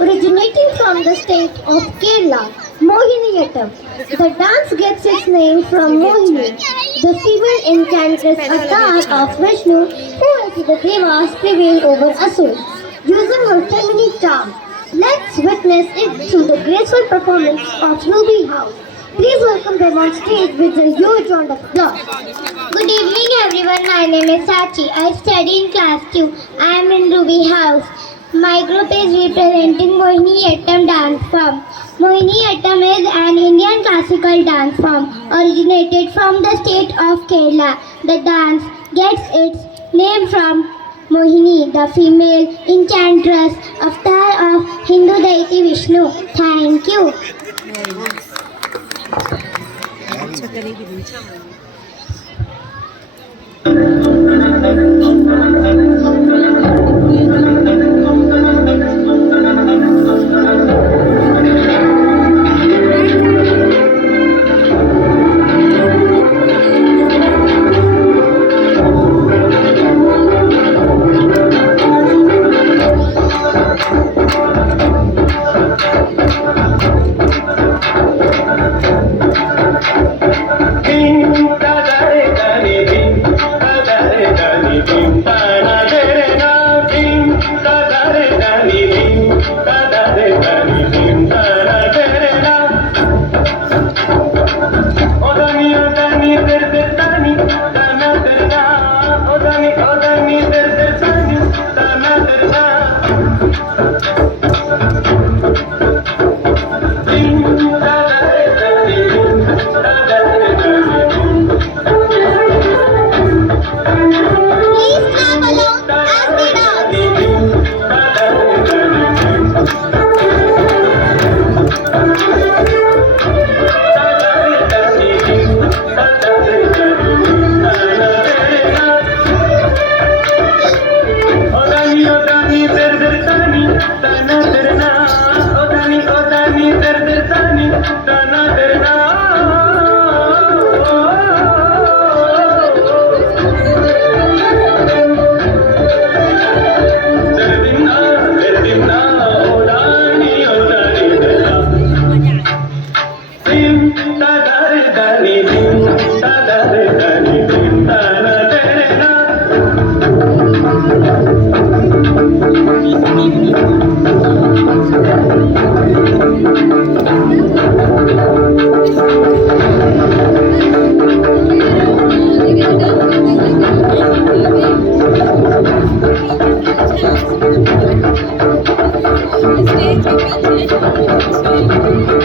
originating from the state of Kerala, Mohiniyattam. The dance gets its name from Mohini, the female enchantress avatar of Vishnu who helps the devas prevail over Asuras, using her feminine charm. Let's witness it through the graceful performance of Ruby House. Please welcome them on stage with a huge round of applause. Good evening everyone, my name is Sachi. I study in class 2. I am in Ruby House. My group is representing Mohiniyattam dance form. Mohiniyattam is an Indian classical dance form originated from the state of Kerala. The dance gets its name from Mohini, the female enchantress avatar of Hindu deity Vishnu. Thank you. Thank you.